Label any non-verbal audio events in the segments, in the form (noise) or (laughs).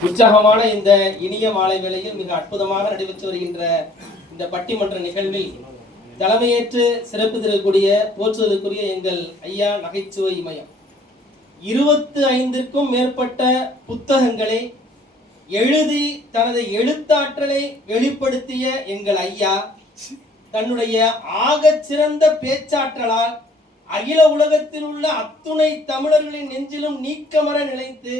உற்சாகமான இந்த இனிய மாலை வேளையில் மிக அற்புதமாக நடைபெற்று வருகின்ற இந்த பட்டிமன்ற நிகழ்வில் தலைமையேற்று சிறப்பு தரக்கூடிய போற்றுவதற்குரிய எங்கள் ஐயா நகைச்சுவை மையம் இருபத்து ஐந்திற்கும் மேற்பட்ட புத்தகங்களை எழுதி தனது எழுத்தாற்றலை வெளிப்படுத்திய எங்கள் ஐயா தன்னுடைய ஆக சிறந்த பேச்சாற்றலால் அகில உலகத்தில் உள்ள அத்துணை தமிழர்களின் நெஞ்சிலும் நீக்கமர நிலைத்து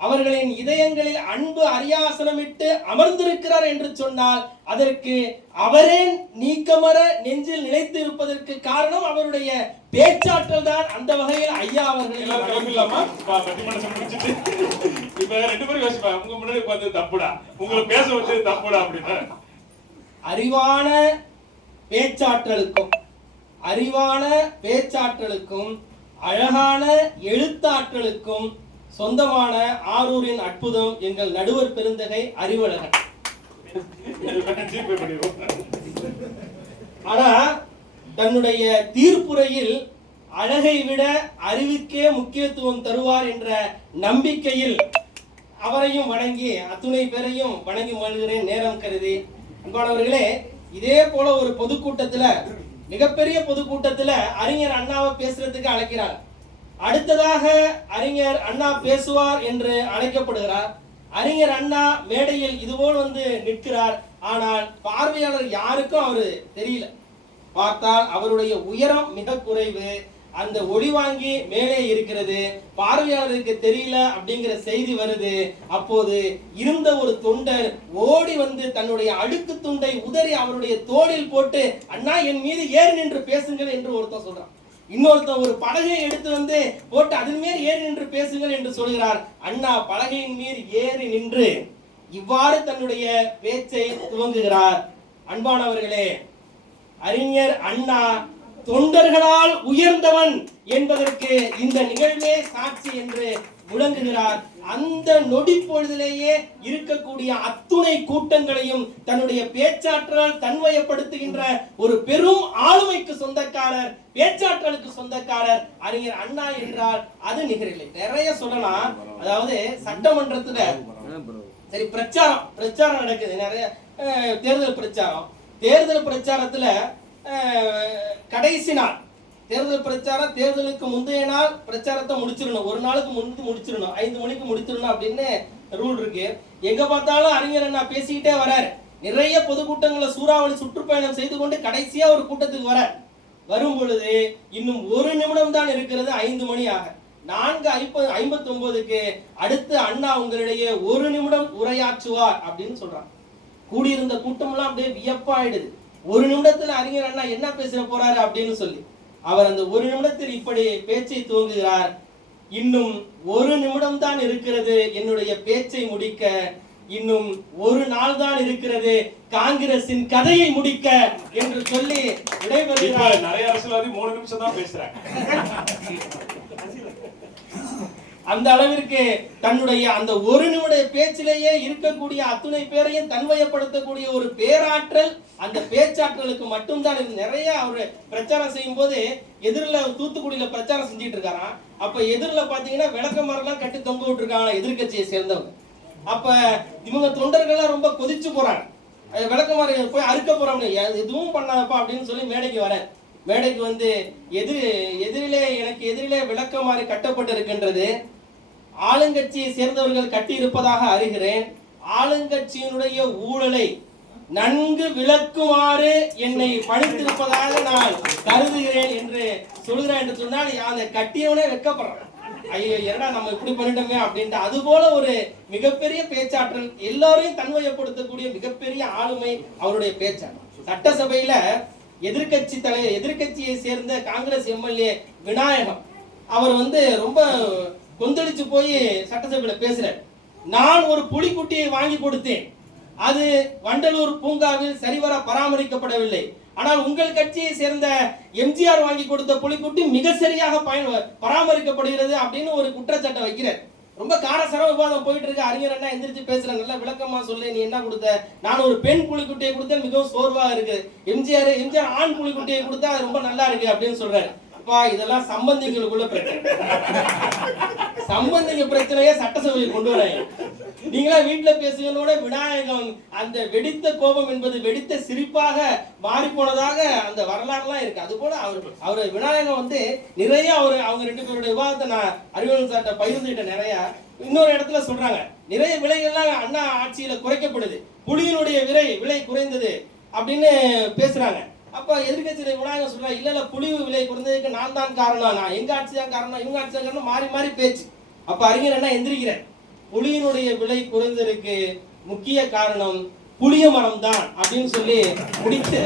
அவர்களின் இதயங்களில் அன்பு அரியாசனமிட்டு அமர்ந்திருக்கிறார் என்று சொன்னால் அதற்கு அவரே நீக்கமர நெஞ்சில் நிலைத்து இருப்பதற்கு காரணம் அவருடைய பேச்சாற்றல் தான் அந்த வகையில் ஐயா அவர்களை. இப்ப ரெண்டு பேரும் யோசிப்பாங்க, உங்க முன்னாடி தப்புடா. உங்களை பேச வச்சது தப்புடா அப்படின்னு. அறிவான பேச்சாற்றலுக்கும் அறிவான பேச்சாற்றலுக்கும் அழகான எழுத்தாற்றலுக்கும் சொந்தமான ஆரூரின் அற்புதம் எங்கள் நடுவர் பெருந்தகை அறிவழகன். ஆனா தன்னுடைய தீர்ப்புரையில் அழகை விட அறிவுக்கே முக்கியத்துவம் தருவார் என்ற நம்பிக்கையில் அவரையும் வணங்கி அத்துணை பேரையும் வணங்கி மகிழ்கிறேன் நேரம் கருதி. அன்பானவர்களே இதே போல ஒரு பொதுக்கூட்டத்துல மிகப்பெரிய பொதுக்கூட்டத்துல அறிஞர் அண்ணாவை பேசுறதுக்கு அழைக்கிறார். அடுத்ததாக அறிஞர் அண்ணா பேசுவார் என்று அழைக்கப்படுகிறார். அறிஞர் அண்ணா மேடையில் இதுபோல் வந்து நிற்கிறார். ஆனால் பார்வையாளர் யாருக்கும் அவரு தெரியல. பார்த்தால் அவருடைய உயரம் மிக குறைவு. அந்த ஒளி வாங்கி மேலே இருக்கிறது. பார்வையாளருக்கு தெரியல அப்படிங்கிற செய்தி வருது. அப்போது இருந்த ஒரு தொண்டர் ஓடி வந்து தன்னுடைய அடுக்கு துண்டை உதறி அவருடைய தோளில் போட்டு அண்ணா என் மீது ஏறி நின்று பேசுங்கள் என்று ஒருத்தன் சொல்றான். இன்னொருத்தன் ஒரு பலகையை எடுத்து வந்து போட்டு அதன் மேல் ஏறி நின்று பேசுங்கள் என்று சொல்கிறார். அண்ணா பலகையின் மீது ஏறி நின்று இவ்வாறு தன்னுடைய பேச்சை துவங்குகிறார். அன்பானவர்களே அறிஞர் அண்ணா தொண்டர்களால் உயர்ந்தவன் என்பதற்கு இந்த நிகழ்வே சாட்சி என்று முழங்குகிறார். அந்த நொடி பொழுதிலேயே இருக்கக்கூடிய அத்துணை கூட்டங்களையும் தன்னுடைய பேச்சாற்றலால் தன்வயப்படுத்துகின்ற ஒரு பெரும் ஆளுமைக்கு சொந்தக்காரர் பேச்சாற்றலுக்கு சொந்தக்காரர் அறிஞர் அண்ணா என்றால் அது நிகரில்லை. நிறைய சொல்லலாம். அதாவது சட்டமன்றத்துல சரி பிரச்சாரம் பிரச்சாரம் நடக்குது. நிறைய தேர்தல் பிரச்சாரம். தேர்தல் பிரச்சாரத்துல கடைசி நாள் தேர்தல் பிரச்சாரம் தேர்தலுக்கு முந்தைய நாள் பிரச்சாரத்தை முடிச்சிடணும். ஒரு நாளுக்கு முன்பு முடிச்சிடணும். ஐந்து மணிக்கு முடிச்சிடணும் அப்படின்னு ரூல் இருக்கு. எங்க பார்த்தாலும் அறிஞர் அண்ணா பேசிக்கிட்டே வராரு. நிறைய பொதுக்கூட்டங்களை சூறாவளி சுற்றுப்பயணம் செய்து கொண்டு கடைசியா ஒரு கூட்டத்துக்கு வரார். வரும் பொழுது இன்னும் ஒரு நிமிடம் தான் இருக்கிறது ஐந்து மணி ஆக. நான்கு ஐம்பது ஐம்பத்தி ஒன்பதுக்கு அடுத்து அண்ணா உங்களிடையே ஒரு நிமிடம் உரையாற்றுவார் அப்படின்னு சொல்றாங்க. கூடியிருந்த கூட்டம்லாம் அப்படியே வியப்பாயிடுது. ஒரு நிமிடத்துல அறிஞர் அண்ணா என்ன பேச போறாரு அப்படின்னு சொல்லி. அவர் அந்த ஒரு நிமிடத்தில் இப்படி பேச்சை துவங்குகிறார். இன்னும் ஒரு நிமிடம் தான் இருக்கிறது என்னுடைய பேச்சை முடிக்க. இன்னும் ஒரு நாள் தான் இருக்கிறது காங்கிரசின் கதையை முடிக்க என்று சொல்லி விடைபெறுகிறார். நிறைய அரசியல்வாதி மூணு நிமிஷம் தான் பேசுறாங்க. (laughs) அந்த அளவிற்கு தன்னுடைய அந்த ஒரு நிமிட பேச்சிலேயே இருக்கக்கூடிய அத்துணை பேரையும் தன்வயப்படுத்தக்கூடிய ஒரு பேராற்றல் அந்த பேச்சாற்றலுக்கு மட்டும்தான் நிறைய அவர் பிரச்சாரம் செய்யும் போது எதிரில் தூத்துக்குடியில் பிரச்சாரம் செஞ்சுட்டு இருக்காராம் அப்ப எதிரில் பாத்தீங்கன்னா விளக்க மரம்லாம் கட்டி தொங்க விட்டுருக்காங்க எதிர்க்கட்சியை சேர்ந்தவங்க. அப்ப இவங்க தொண்டர்கள்லாம் ரொம்ப கொதிச்சு போறாங்க. விளக்க மரம் போய் அறுக்க போறோம்னு எதுவும் பண்ணாதப்பா அப்படின்னு சொல்லி மேடைக்கு வரேன் மேடைக்கு வந்து எதிர் எதிரிலே எனக்கு எதிரிலே விளக்கமாறு கட்டப்பட்டு இருக்கின்றது ஆளுங்கட்சியை சேர்ந்தவர்கள் கட்டி இருப்பதாக அறிகிறேன். ஆளுங்கட்சியினுடைய ஊழலை நன்கு விளக்குமாறு என்னை பணித்திருப்பதாக நான் கருதுகிறேன் என்று சொல்கிறேன் என்று சொன்னால் அந்த கட்டியவனே வெக்கப்படுறான். ஐயோ என்னடா நம்ம இப்படி பண்ணிட்டோமே அப்படின்ட்டு. அது போல ஒரு மிகப்பெரிய பேச்சாற்றல் எல்லாரையும் தன்மையப்படுத்தக்கூடிய மிகப்பெரிய ஆளுமை அவருடைய பேச்சாற்றல். சட்டசபையில எதிர்க்கட்சி தலை எதிர்க்கட்சியை சேர்ந்த காங்கிரஸ் எம்எல்ஏ விநாயகம் அவர் வந்து ரொம்ப கொந்தளிச்சு போய் சட்டசபையில பேசுறார். நான் ஒரு புலிக்குட்டியை வாங்கி கொடுத்தேன். அது வண்டலூர் பூங்காவில் சரிவர பராமரிக்கப்படவில்லை. ஆனால் உங்கள் கட்சியை சேர்ந்த எம்ஜிஆர் வாங்கி கொடுத்த புலிக்குட்டி மிக சரியாக பயன் பராமரிக்கப்படுகிறது அப்படின்னு ஒரு குற்றச்சாட்டை வைக்கிறார். ரொம்ப காரசார விவாதம் போயிட்டு இருக்கு அறிஞர் அண்ணா எந்திரிச்சு பேசுற நல்ல விளக்கமா சொல்லு. நீ என்ன கொடுத்த? நான் ஒரு பெண் புலிக்குட்டியை கொடுத்தேன். மிகவும் சோர்வா இருக்கு. எம்ஜிஆர் எம்ஜிஆர் ஆண் புலிக்குட்டியை கொடுத்தா அது ரொம்ப நல்லா இருக்கு அப்படின்னு சொல்றாரு. அப்பா இதெல்லாம் சம்பந்திகளுக்குள்ள பிரச்சனை. சம்பந்திங்க பிரச்சனையே சட்டசபையில் கொண்டு வராங்க நீங்களா வீட்டுல பேசுகிறோட விநாயகம் அந்த வெடித்த கோபம் என்பது வெடித்த சிரிப்பாக மாறி போனதாக அந்த வரலாறுலாம் இருக்கு. அது போல அவர் அவர் விநாயகம் வந்து நிறைய அவர் அவங்க ரெண்டு பேருடைய விவாதத்தை நான் அறிவியல் சார்ட்ட பகிர்ந்துகிட்டேன் நிறைய இன்னொரு இடத்துல சொல்றாங்க. நிறைய விலைகள்லாம் அண்ணா ஆட்சியில குறைக்கப்படுது. புலியினுடைய விலை விலை குறைந்தது அப்படின்னு பேசுறாங்க. அப்போ எதிர்க்கட்சியில விநாயகர் சொல்றாங்க இல்லை இல்லை புலி விலை குறைந்ததுக்கு நான் தான் காரணம். நான் எங்க ஆட்சி தான் காரணம். இவங்க ஆட்சி தான் காரணம் மாறி மாறி பேச்சு. அப்போ அறிஞர் என்ன எந்திரிக்கிறேன் புலியினுடைய விலை குறைந்ததற்கு முக்கிய காரணம் புளிய மரம் தான் அப்படின்னு சொல்லி முடித்து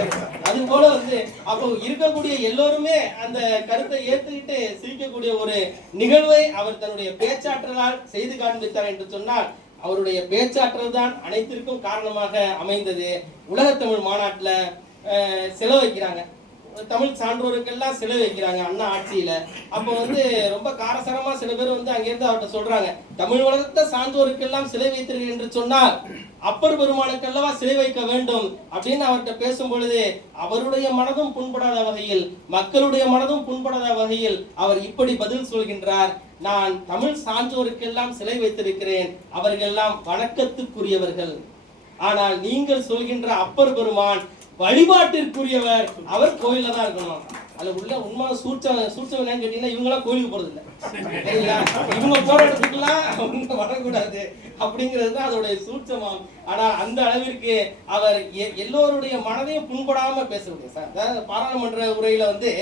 அது போல வந்து அப்போ இருக்கக்கூடிய எல்லோருமே அந்த கருத்தை ஏற்றுக்கிட்டு சிரிக்கக்கூடிய ஒரு நிகழ்வை அவர் தன்னுடைய பேச்சாற்றலால் செய்து காண்பித்தார் என்று சொன்னால் அவருடைய பேச்சாற்றல் தான் அனைத்திற்கும் காரணமாக அமைந்தது. உலகத்தமிழ் மாநாட்டில் செலவு வைக்கிறாங்க. தமிழ் சான்றோருக்கெல்லாம் செலவு வைக்கிறாங்க அண்ணா ஆட்சியில. அப்போ வந்து ரொம்ப காரசாரமா சில பேர் வந்து அங்கிருந்து அவர்கிட்ட சொல்றாங்க தமிழ் வளர்த்த சான்றோருக்கெல்லாம் சிலை வைத்தீர்கள் என்று சொன்னால் அப்பர் பெருமானுக்கல்லவா சிலை வைக்க வேண்டும் அப்படின்னு அவர்கிட்ட பேசும் பொழுது அவருடைய மனதும் புண்படாத வகையில் மக்களுடைய மனதும் புண்படாத வகையில் அவர் இப்படி பதில் சொல்கின்றார் நான் தமிழ் சான்றோருக்கெல்லாம் சிலை வைத்திருக்கிறேன் அவர்களெல்லாம் வணக்கத்துக்குரியவர்கள். ஆனால் நீங்கள் சொல்கின்ற அப்பர் பெருமான் வழிபாட்டிற்குரியவர் அவர் கோயில தான் இருக்கணும். அதுல உள்ள உண்மை சூட்சம் சூட்சம் என்னன்னு கேட்டீங்கன்னா இவங்களாம் கோயிலுக்கு போறது இல்ல. இவங்க போற இடத்துக்குலாம் அவங்க வரக்கூடாது அப்படிங்கிறது தான் அதோடைய சூட்சமாம். ஆனா அந்த அளவிற்கு அவர் எ- எல்லோருடைய மனதையும் புண்படாம பேசக்கூடிய சார். அதாவது பாராளுமன்ற உரையில வந்து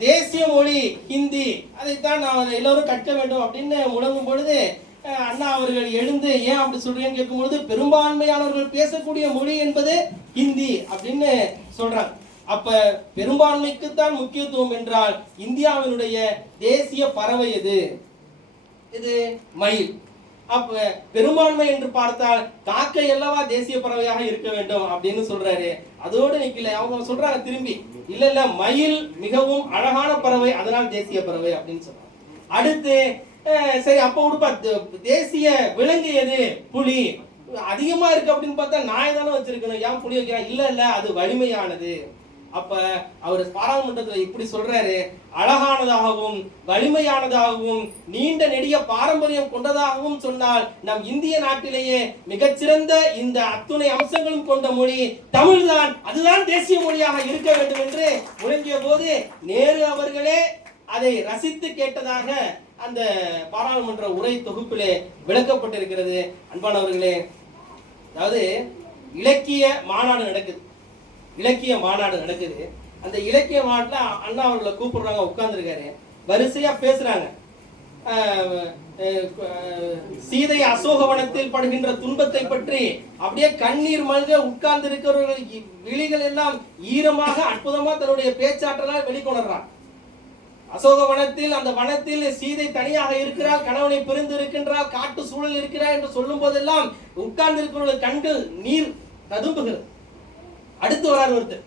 தேசிய மொழி ஹிந்தி அதைத்தான் நான் எல்லோரும் கற்க வேண்டும் அப்படின்னு முழங்கும் பொழுது அஹ், அண்ணா அவர்கள் எழுந்து ஏன் அப்படி சொல்றீங்கன்னு கேட்கும் பொழுது பெரும்பான்மையானவர்கள் பேசக்கூடிய மொழி என்பது ஹிந்தி அப்படின்னு சொல்றாங்க. அப்ப பெரும்பான்மைக்குத்தான் முக்கியத்துவம் என்றால் இந்தியாவினுடைய தேசிய பறவை எது? இது மயில். அப்ப பெரும்பான்மை என்று பார்த்தால் காக்கை அல்லவா தேசிய பறவையாக இருக்க வேண்டும் அப்படின்னு சொல்றாரு. அதோடு நிக்கல. அவங்க சொல்றாங்க திரும்பி இல்ல இல்ல மயில் மிகவும் அழகான பறவை அதனால் தேசிய பறவை அப்படின்னு சொல்றாங்க. அடுத்து சரி அப்ப விடுப்பா தேசிய விலங்கு எது? புலி. அதிகமாக இருக்கு அப்படின்னு பார்த்தா நான் தானே வச்சிருக்கணும். ஏன் புளி வைக்கிறான் இல்லை இல்லை அது வலிமையானது. அப்ப அவர் பாராளுமன்றத்துல இப்படி சொல்றாரு. அழகானதாகவும் வலிமையானதாகவும் நீண்ட நெடிய பாரம்பரியம் கொண்டதாகவும் சொன்னால் நம் இந்திய நாட்டிலேயே மிகச்சிறந்த இந்த அத்துணை அம்சங்களும் கொண்ட மொழி தமிழ்தான். அதுதான் தேசிய மொழியாக இருக்க வேண்டும் என்று முழங்கிய போது நேரு அவர்களே அதை ரசித்து கேட்டதாக அந்த பாராளுமன்ற உரை தொகுப்பிலே விளக்கப்பட்டிருக்கிறது. அன்பானவர்களே அதாவது இலக்கிய மாநாடு நடக்குது. இலக்கிய மாநாடு நடக்குது. அந்த இலக்கிய மாநாட்டில் அண்ணா அவர்களை கூப்பிடுறாங்க உட்கார்ந்துருக்காரு. வரிசையா பேசுறாங்க. சீதை அசோகவனத்தில் படுகின்ற துன்பத்தை பற்றி அப்படியே கண்ணீர் மல்க உட்கார்ந்து இருக்கிறவர்கள் விழிகள் எல்லாம் ஈரமாக அற்புதமா தன்னுடைய பேச்சாற்றலால் வெளிக்கொணர்றான் அசோக வனத்தில் அந்த வனத்தில் சீதை தனியாக இருக்கிறாள் கணவனை பிரிந்து இருக்கின்றாள் காட்டு சூழல் இருக்கிறார் என்று சொல்லும் போதெல்லாம் உட்கார்ந்து இருக்கிறவர்கள் கண்டு நீர் ததும்புகிறது. அடுத்து வரார் ஒருத்தர்.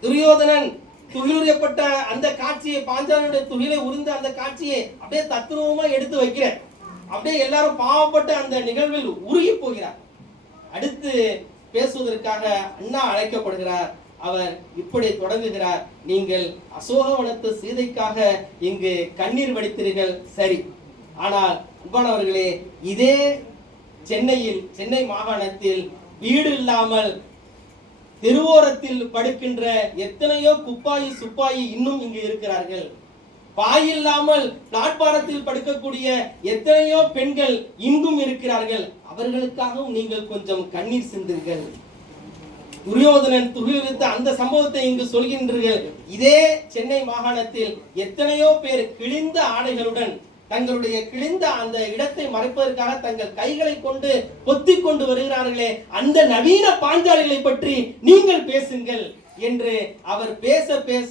துரியோதனன் துகிலுரியப்பட்ட அந்த காட்சியை பாஞ்சாலனுடைய துகிலை உறிந்த அந்த காட்சியை அப்படியே தத்ரூபமா எடுத்து வைக்கிறார். அப்படியே எல்லாரும் பாவப்பட்ட அந்த நிகழ்வில் உருகி போகிறார். அடுத்து பேசுவதற்காக அண்ணா அழைக்கப்படுகிறார். அவர் இப்படி தொடங்குகிறார். நீங்கள் அசோகவனத்து சீதைக்காக இங்கு கண்ணீர் வடித்தீர்கள். சரி. ஆனால் அன்பானவர்களே இதே சென்னையில் சென்னை மாகாணத்தில் வீடு இல்லாமல் தெருவோரத்தில் படுக்கின்ற எத்தனையோ குப்பாயி சுப்பாயி இன்னும் இங்கு இருக்கிறார்கள். பாய் இல்லாமல் பிளாட்பாரத்தில் படுக்கக்கூடிய எத்தனையோ பெண்கள் இங்கும் இருக்கிறார்கள். அவர்களுக்காகவும் நீங்கள் கொஞ்சம் கண்ணீர் சிந்துங்கள். துரியோதனன் துகிலிருந்த அந்த சம்பவத்தை இங்கு சொல்கின்றீர்கள். இதே சென்னை மாகாணத்தில் எத்தனையோ பேர் கிழிந்த ஆடைகளுடன் தங்களுடைய கிழிந்த அந்த இடத்தை மறைப்பதற்காக தங்கள் கைகளை கொண்டு பொத்திக் கொண்டு வருகிறார்களே அந்த நவீன பாஞ்சாலிகளை பற்றி நீங்கள் பேசுங்கள். என்று அவர் பேச பேச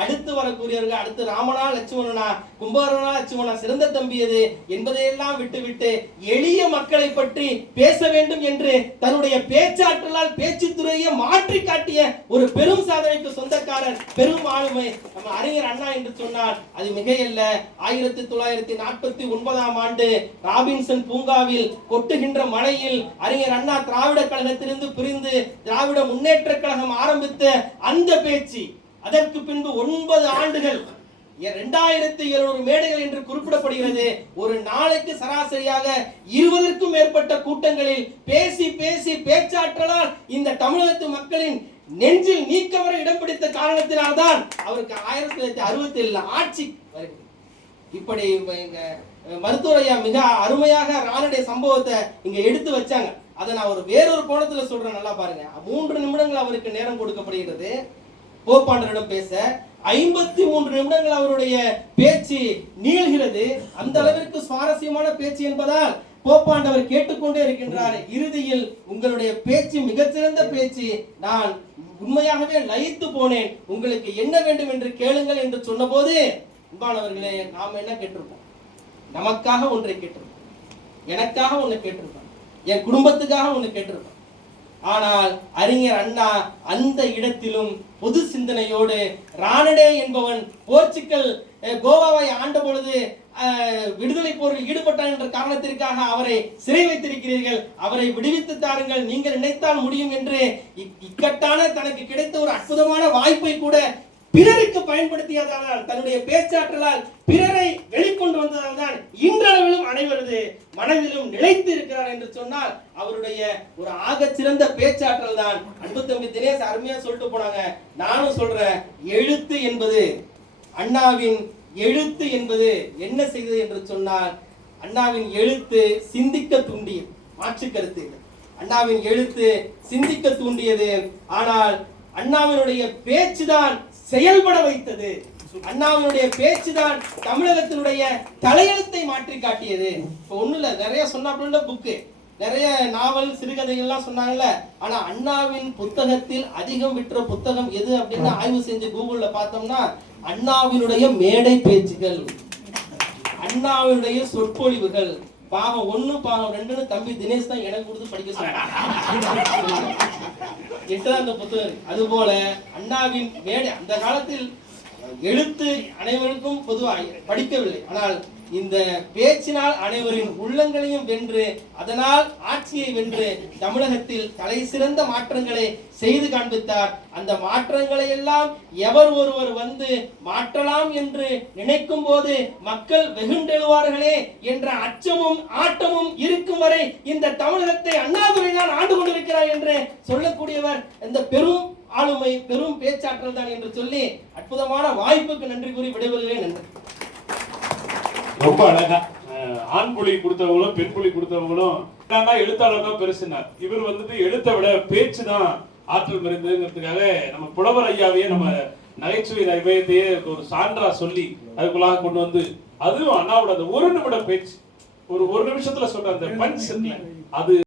அடுத்து வரக்கூடியவர்கள் அடுத்து ராமனா லட்சுமணனா கும்பகர்ணனா லட்சுமணா சிறந்த தம்பியது என்பதையெல்லாம் விட்டுவிட்டு எளிய மக்களை பற்றி பேச வேண்டும் என்று தன்னுடைய பேச்சாற்றலால் பேச்சுத்துறையை மாற்றி காட்டிய ஒரு பெரும் சாதனைக்கு சொந்தக்காரர் பெரும் ஆளுமை நம்ம அறிஞர் அண்ணா என்று சொன்னால் அது மிகையல்ல. ஆயிரத்தி தொள்ளாயிரத்தி நாற்பத்தி ஒன்பதாம் ஆண்டு ராபின்சன் பூங்காவில் கொட்டுகின்ற மழையில் அறிஞர் அண்ணா திராவிட கழகத்திலிருந்து பிரிந்து திராவிட முன்னேற்ற கழகம் ஆரம்பித்த அந்த பேச்சு. அதற்கு பின்பு ஒன்பது ஆண்டுகள். இரண்டாயிரத்தி எழுநூறு மேடைகள் என்று குறிப்பிடப்படுகிறது. ஒரு நாளைக்கு சராசரியாக இருபதற்கும் மேற்பட்ட கூட்டங்களில் பேசி பேசி பேச்சாற்றலால் இந்த தமிழகத்து மக்களின் நெஞ்சில் நீக்கவர இடம் பிடித்த காரணத்தினால்தான் அவருக்கு ஆயிரத்தி தொள்ளாயிரத்தி அறுபத்தி ஏழுல ஆட்சி வருகிறது. இப்படி எங்க மருத்துவர் மிக அருமையாக ராணுடைய சம்பவத்தை இங்க எடுத்து வச்சாங்க. அதை நான் ஒரு வேறொரு கோணத்துல சொல்றேன் நல்லா பாருங்க. மூன்று நிமிடங்கள் அவருக்கு நேரம் கொடுக்கப்படுகிறது. போப்பாண்டரிடம் பேச ஐம்பத்தி மூன்று நிமிடங்கள் அவருடைய பேச்சு நீள்கிறது. அந்த அளவிற்கு சுவாரஸ்யமான பேச்சு என்பதால் போப்பாண்டவர் கேட்டுக்கொண்டே இருக்கின்றார். இறுதியில் உங்களுடைய பேச்சு மிகச்சிறந்த பேச்சு. நான் உண்மையாகவே லயித்து போனேன். உங்களுக்கு என்ன வேண்டும் என்று கேளுங்கள் என்று சொன்னபோது அன்பானவர்களே நாம் என்ன கேட்டிருப்போம்? நமக்காக ஒன்றை கேட்டிருப்போம். எனக்காக ஒன்று கேட்டிருப்போம். என் குடும்பத்துக்காக ஒன்று கேட்டிருப்பேன். ஆனால் அறிஞர் அண்ணா அந்த இடத்திலும் பொது சிந்தனையோடு ராணடே என்பவன் போர்ச்சுக்கல் கோவாவை ஆண்ட பொழுது அஹ், விடுதலை போரில் ஈடுபட்டான் என்ற காரணத்திற்காக அவரை சிறை வைத்திருக்கிறீர்கள். அவரை விடுவித்து தாருங்கள். நீங்கள் நினைத்தால் முடியும் என்று இக்- இக்கட்டான தனக்கு கிடைத்த ஒரு அற்புதமான வாய்ப்பை கூட பிறருக்கு பயன்படுத்தியதால் தன்னுடைய பேச்சாற்றலால் பிறரை வெளிக்கொண்டு வந்ததால் தான் இன்றளவிலும் அனைவரது மனதிலும் நிலைத்து இருக்கிறார் என்று சொன்னால் அவருடைய ஒரு ஆக சிறந்த பேச்சாற்றல் தான். அன்பு தம்பி தினேஷ் அருமையா சொல்லிட்டு போனாங்க. நானும் சொல்றேன் எழுத்து என்பது அண்ணாவின் எழுத்து என்பது என்ன செய்தது என்று சொன்னால் அண்ணாவின் எழுத்து சிந்திக்க தூண்டிய மாற்று கருத்து அண்ணாவின் எழுத்து சிந்திக்க தூண்டியது. ஆனால் அண்ணாவினுடைய பேச்சுதான் செயல்பட வைத்தது. அண்ணாவினுடைய பேச்சுதான் தமிழகத்தினுடைய தலையெழுத்தை மாற்றி காட்டியது. இப்போ ஒன்றும் இல்லை நிறைய சொன்னாப்புல புக்கு நிறைய நாவல் சிறுகதைகள்லாம் சொன்னாங்கல்ல. ஆனா அண்ணாவின் புத்தகத்தில் அதிகம் விற்ற புத்தகம் எது அப்படின்னு ஆய்வு செஞ்சு கூகுள்ல பார்த்தோம்னா அண்ணாவினுடைய மேடை பேச்சுகள். அண்ணாவினுடைய சொற்பொழிவுகள். பாகம் ஒண்ணு பாகம் ரெண்டுன்னு தம்பி தினேஷ் தான் எனக்கு கொடுத்து படிக்க சொன்னாங்க. அந்த புத்தகம். அதுபோல அண்ணாவின் மேடை அந்த காலத்தில் எழுத்து அனைவருக்கும் பொதுவாக படிக்கவில்லை. ஆனால் இந்த பேச்சினால் அனைவரின் உள்ளங்களையும் வென்று அதனால் ஆட்சியை வென்று தமிழகத்தில் தலை சிறந்த மாற்றங்களை செய்து காண்பித்தார். அந்த மாற்றங்களை எல்லாம் எவர் ஒருவர் வந்து மாற்றலாம் என்று நினைக்கும் போது மக்கள் வெகுண்டெழுவார்களே என்ற அச்சமும் ஆட்டமும் இருக்கும் வரை இந்த தமிழகத்தை அண்ணாதுரை தான் ஆண்டு கொண்டிருக்கிறார் என்று சொல்லக்கூடியவர் இந்த பெரும் ஆளுமை பெரும் பேச்சாற்றல் தான் என்று சொல்லி அற்புதமான வாய்ப்புக்கு நன்றி கூறி விடைபெறுகிறேன். நன்றி. ரொம்ப அழகா. ஆண் புலி கொடுத்தவங்களும் பெண் புலி கொடுத்தவங்களும் என்னன்னா எழுத்தாளர் தான் பெருசுனார் இவர் வந்துட்டு எழுத்தை விட பேச்சு தான் ஆற்றல் மிகுந்ததுங்கிறதுக்காக நம்ம புலவர் ஐயாவையே நம்ம நகைச்சுவை நைவேத்தையே ஒரு சான்றா சொல்லி அதுக்குள்ளாக கொண்டு வந்து அதுவும் அண்ணாவோட அந்த ஒரு நிமிட பேச்சு. ஒரு ஒரு நிமிஷத்துல சொல்ற அந்த பஞ்ச் அது